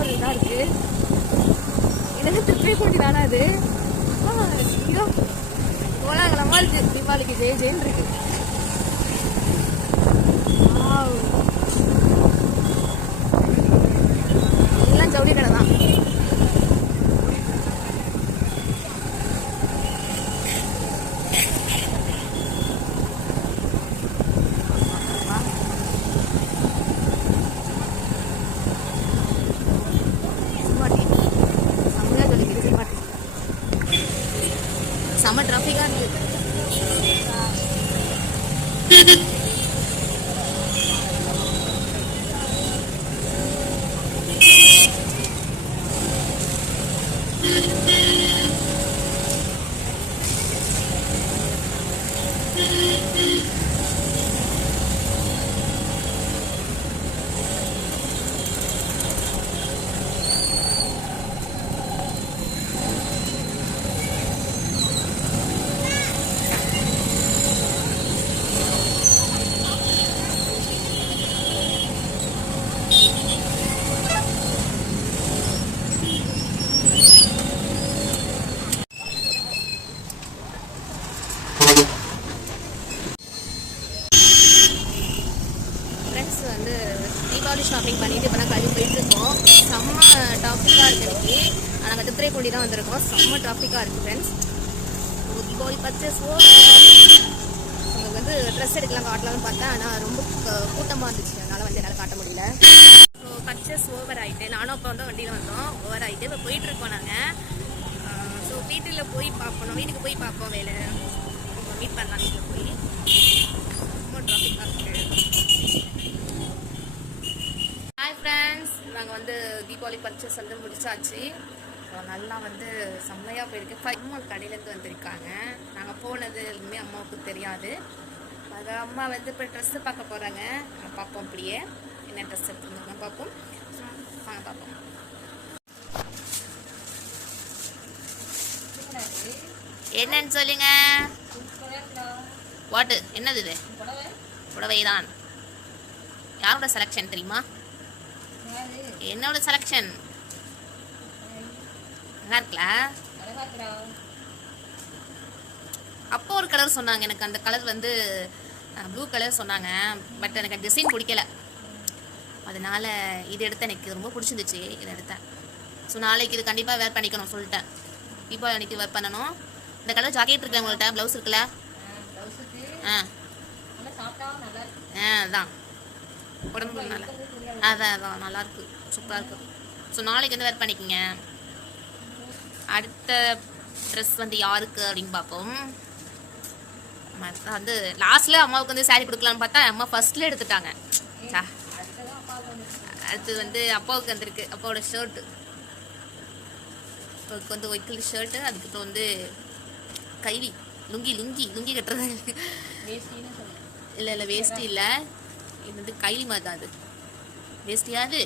ஒரு இதாக இருக்குது. எனக்கு திருத்துறைப்பூண்டி தானே அது. ஐயோ கோலாகலமாக இருக்குது. தீபாவளிக்கு ஜெய ஜெயின்னு இருக்கு. எல்லாம் ஜவுளி கடை தான். செம்ம டிராஃபிக்காக இருக்குது. வந்து தீபாவளி ஷாப்பிங் பண்ணிட்டு இப்போ நான் கல்வி போயிட்டுருக்கோம். செம்ம டாப்பிக்காக இருக்குது இன்னைக்கு. நாங்கள் திருத்துறைப்பூண்டி தான் வந்திருக்கோம். செம்ம டாப்பிக்காக இருக்குது ஃப்ரெண்ட்ஸ். தீபாவளி பர்ச்சேஸ் உங்களுக்கு வந்து ட்ரெஸ் எடுக்கலாம் காட்டலாம்னு பார்த்தேன். ஆனால் ரொம்ப கூட்டமாக இருந்துச்சு. அதனால் வந்து என்னால் காட்ட முடியல. ஸோ பர்ச்சேஸ் ஓவர் ஆகிட்டு நானும் அப்போ வந்து வண்டியில் வந்தோம். ஓவர் ஆகிட்டு இப்போ போயிட்டுருக்கோம் நாங்கள். ஸோ வீட்டில் போய் பார்க்கணும். வீட்டுக்கு போய் பார்ப்போம். வேலை மீட் பண்ணலாம். வீட்டில் போய் ரொம்ப ட்ராஃபிக்காக இருக்குது. ஹாய் ஃப்ரெண்ட்ஸ், நாங்கள் வந்து தீபாவளி பர்ச்சேஸ் வந்து முடிச்சாச்சு. நல்லா வந்து செம்மையாக போயிருக்கு. அம்மா கடையிலேருந்து வந்திருக்காங்க. நாங்கள் போனது எதுவுமே அம்மாவுக்கு தெரியாது. அது அம்மா வந்து இப்போ ட்ரெஸ்ஸு பார்க்க போகிறாங்க. பார்ப்போம் அப்படியே என்ன ட்ரெஸ் எடுத்துருந்தாங்க பார்ப்போம். வாங்க பார்ப்போம். என்னன்னு சொல்லுங்க. வாட்டு என்னது இது? புடவை தான். யாரோட செலெக்ஷன் தெரியுமா? என்னோட செலெக்ஷன். நல்லா இருக்குல்ல? அப்போ ஒரு கலர் சொன்னாங்க. எனக்கு அந்த கலர் வந்து ப்ளூ கலர் சொன்னாங்க. பட் எனக்கு டிசைன் பிடிக்கல. அதனால இது எடுத்தேன். எனக்கு ரொம்ப பிடிச்சிருந்துச்சு. இதை எடுத்தேன். ஸோ நாளைக்கு இது கண்டிப்பாக வேர் பண்ணிக்கணும் சொல்லிட்டேன். தீபாவளி அன்னைக்கு வேர் பண்ணணும். இந்த கலர் ஜாக்கெட் இருக்குல்ல உங்கள்கிட்ட, ப்ளவுஸ் இருக்குல்ல? அதான் உடம்பு நல்லா அதான் நல்லாயிருக்கு. சூப்பராக இருக்குது. ஸோ நாளைக்கு வந்து வேர் பண்ணிக்கோங்க. அடுத்த ட்ரெஸ் வந்து யாருக்கு அப்படின்னு பார்ப்போம். வந்து லாஸ்ட்டில் அம்மாவுக்கு வந்து சாரீ கொடுக்கலான்னு பார்த்தா அம்மா ஃபர்ஸ்ட்ல எடுத்துட்டாங்க. அடுத்தது வந்து அப்பாவுக்கு வந்திருக்கு. அப்பாவோட ஷர்ட்டு. அப்பாவுக்கு வந்து ஒயிட் கலர் ஷர்ட்டு. அதுக்கப்புறம் வந்து கைலி லுங்கி லுங்கி லுங்கி கட்டுறது. இல்லை வேஸ்டி இல்லை. இது வந்து கைலி மாதிரி தான். அது வேஸ்டியாது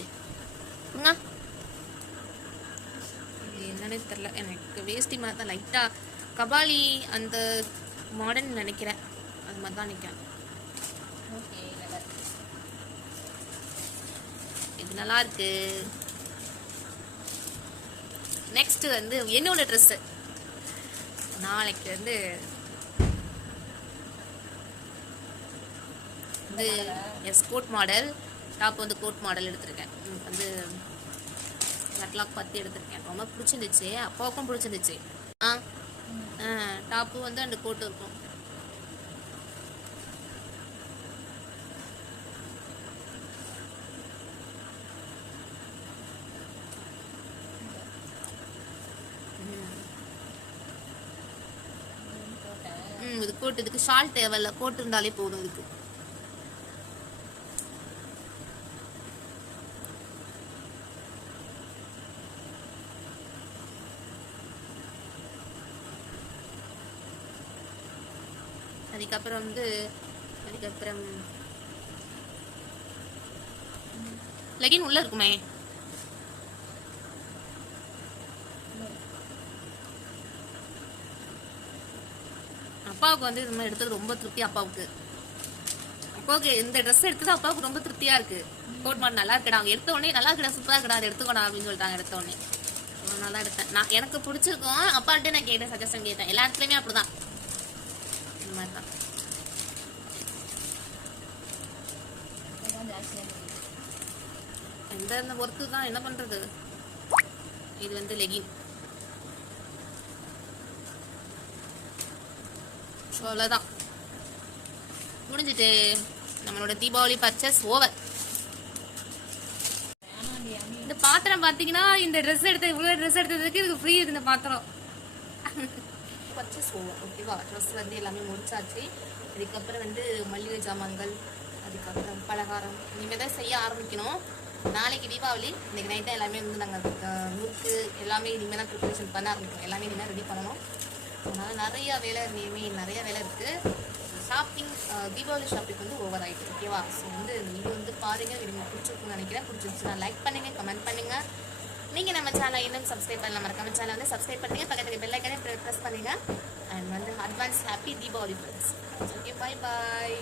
என்னன்னே தெரில. எனக்கு வேஸ்டி மாதிரி தான். லைட்டாக கபாலி அந்த மாடர்ன் நினைக்கிறேன். அது மாதிரி தான் நினைக்கிறேன். இது நல்லா இருக்கு. நெக்ஸ்ட் வந்து என்னோட ட்ரெஸ்ஸு. நாளைக்கு வந்து இது எஸ் கோட் மாடல். டாப் வந்து கோட் மாடல் எடுத்திருக்கேன். வந்து கட்லாக் பார்த்து எடுத்திருக்கேன். ரொம்ப பிடிச்சிருந்துச்சு. அப்பாவுக்கும் பிடிச்சிருந்துச்சு. டாப்பு வந்து அந்த கோட்டு இருக்கும். இது கோட்டு. இதுக்கு ஷால் தேவையில்ல. கோட்டு இருந்தாலே போதும். இதுக்கு அதுக்கப்புறம் லெகின் உள்ள இருக்குமே. அப்பாவுக்கு வந்து இது மாதிரி எடுத்தது ரொம்ப திருப்தி. அப்பாவுக்கு ஓகே, இந்த ட்ரெஸ் எடுத்தது அப்பாவுக்கு ரொம்ப திருப்தியா இருக்கு. கோட் மாட் நல்லா இருக்குடா, அவங்க எடுத்த உடனே நல்லா இருக்குடா, சூப்பரா இருக்குடா, அதை எடுத்துக்கோடா அப்படின்னு சொல்லிட்டாங்க. எடுத்த உடனே நல்லா எடுத்தேன். நான் எனக்கு பிடிச்சிருக்கும். அப்பாட்டே நான் கேட்டேன், சஜஷன் கேட்டேன். எல்லா இடத்துலயுமே அப்படிதான், இந்த மாதிரி தான். இந்த ஒர்க்கு தான் என்ன பண்றது. இது வந்து லெகின். அவ்வளோதான், முடிஞ்சிட்டு. நம்மளோட தீபாவளி பர்ச்சேஸ் ஓவர். இந்த பாத்திரம் பார்த்தீங்கன்னா, இந்த ட்ரெஸ் இவ்வளோ ட்ரெஸ் எடுத்ததுக்கு இதுக்கு ஃப்ரீ இருக்கு இந்த பாத்திரம். Purchase over. ஓகேவா, ட்ரெஸ் வந்து எல்லாமே முடிச்சாச்சு. இதுக்கப்புறம் வந்து மளிகை ஜாமான்கள், அதுக்கப்புறம் பலகாரம் இனிமேல் தான் செய்ய ஆரம்பிக்கணும். நாளைக்கு தீபாவளி, இன்னைக்கு நைட் தான் எல்லாமே வந்து நாங்கள் முறுக்கு எல்லாமே இனிமேல் தான் ப்ரிப்பரேஷன் பண்ண ஆரம்பிக்கணும். எல்லாமே இனிமேல் ரெடி பண்ணணும். அதனால் நிறையா வேலை இருக்குது. ஷாப்பிங், தீபாவளி ஷாப்பிங் வந்து ஓவர் ஆகிட்டு. ஓகேவா, ஸோ வந்து இந்த வீடியோ வந்து பாருங்கள். வீடியோ பிடிச்சிருக்குன்னு நினைக்கிறேன். பிடிச்சிருச்சுன்னா லைக் பண்ணுங்கள், கமெண்ட் பண்ணுங்கள். நீங்கள் நம்ம சேனலை இன்னும் சப்ஸ்கிரைப் பண்ணலாம், மறக்காம சேனலை வந்து சப்ஸ்கிரைப் பண்ணுங்கள். பக்கத்துக்கு பெல் ஐக்கானே ப்ரெஸ் பண்ணுங்கள். அண்ட் வந்து advance happy Deepavali friends. Okay, bye பாய்.